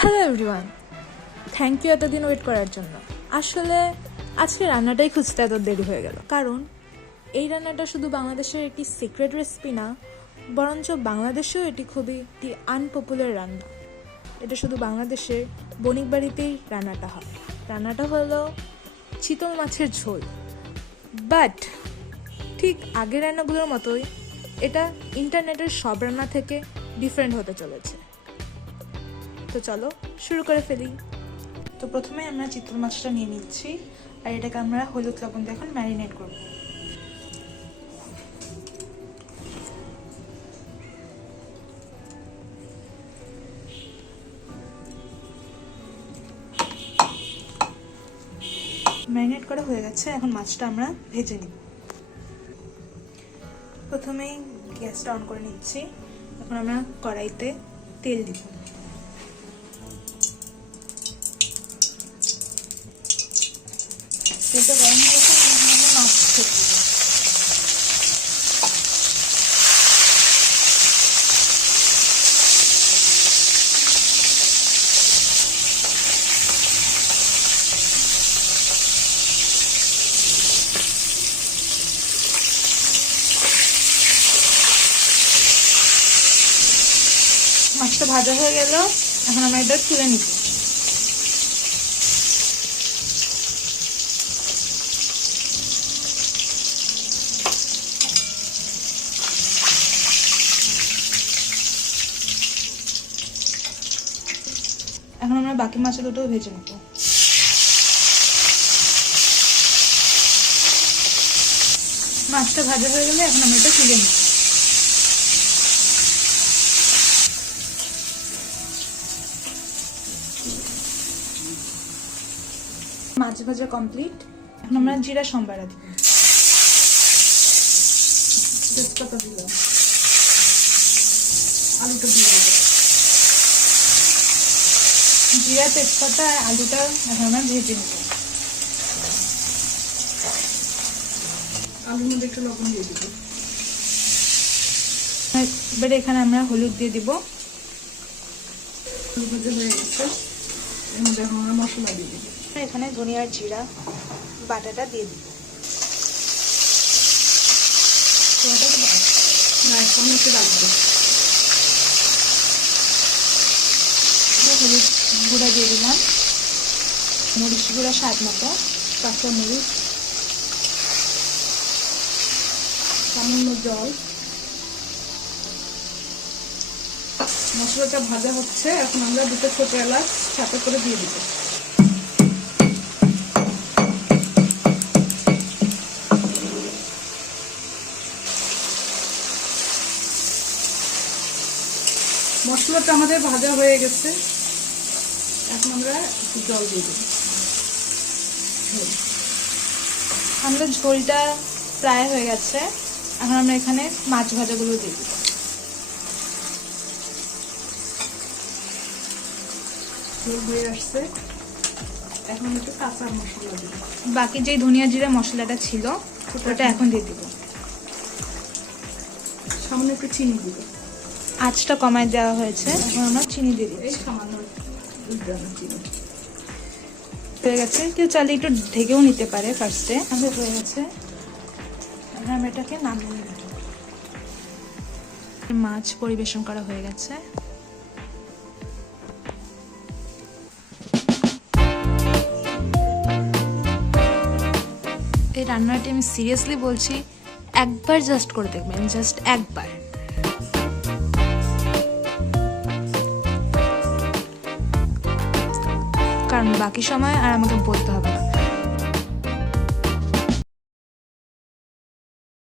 Hello everyone thank you এতদিন wait করার জন্য। আসলে, আজকে রান্নাটাই খুঁজতে এত দেরি হয়ে গেল। কারণ, এই রান্নাটা শুধু বাংলাদেশের একটি সিক্রেট রেসিপি না, বরঞ্চ বাংলাদেশেও এটি খুবই একটি আনপপুলার রান্না। এটা শুধু বাংলাদেশের বণিক বাড়িতেই রান্নাটা হয়। রান্নাটা হলো চিতল মাছের ঝোল। বাট ঠিক আগের রান্নাগুলোর মতোই এটা ইন্টারনেটের সব রান্না থেকে ডিফারেন্ট হতে চলেছে। তো চলো, শুরু করে ফেলি। তো প্রথমে আমরা চিতল মাছটা নিয়ে নিচ্ছি, আর এটাকে আমরা হলুদ লবণ দিয়ে এখন ম্যারিনেট করব। ম্যারিনেট করা হয়ে গেছে, এখন মাছটা আমরা ভেজে নিই প্রথমেই গ্যাসটা অন করে নিচ্ছি, এখন আমরা কড়াইতে তেল দিব। তেলটা গরম হয়ে গেছে মাছ ছেড়ে দিব মাছটা ভাজা হয়ে গেল, এখন আমরা এটা তুলে নিব। এখন আমরা বাকি মাছ দুটো ভেজে নেব। মাছটা ভাজা হয়ে গেলে এখন আমরা এটা তুলে নিব। মাছ ভাজা কমপ্লিট। এখন আমরা জিরা সম্বারা দিব তেজপাতা দিলাম। আলুটা দিয়ে দেবো জিরা তেজপাতা আর আলুটা এখন আমরা ভেজে নেব। আলুর মধ্যে একটু লবণ দিয়ে দিব। এবারে এখানে আমরা হলুদ দিয়ে দিব। আলু ভাজা হয়ে গেছে। এর মধ্যে এখন আমরা মশলা দিয়ে দিব। এখানে ধনিয়ার জিরা বাটাটা দিয়ে দিব। রাখব। হলুদ গুঁড়া দিয়ে দিলাম। মরিচ গুঁড়া স্বাদ মতো, কাঁচা মরিচ, সামান্য জল। মশলাটা ভাজা হচ্ছে, এখন আমরা দুটো ছোট এলাচ সাথে করে দিয়ে দিব। মশলাটা আমাদের ভাজা হয়ে গেছে। এখন আমরা একটু জল দিয়ে দেবো। ঝোল। আমাদের ঝোলটা প্রায় হয়ে গেছে। এখন আমরা এখানে মাছ ভাজাগুলো দিয়ে দিব। হয়ে আসছে। এখন একটু কাঁচা মশলা দিব। বাকি যে ধনিয়া জিরা মশলাটা ছিল ওটা এখন দিয়ে দিব। সামনে একটু চিনি দিব। আঁচটা কমায় দেওয়া হয়েছে। এখন আমরা চিনি দিয়ে দিচ্ছি সামান্য হয়ে গেছে। কেউ চাইলে একটু ঢেকেও নিতে পারে ফার্স্টে আমাদের হয়ে গেছে। আমরা এটাকে নামিয়ে মাছ পরিবেশন করা হয়ে গেছে। এই রান্নাটি আমি সিরিয়াসলি বলছি, একবার জাস্ট করে দেখবেন জাস্ট একবার। কারণ বাকি সময় আর আমাকে বলতে হবে না।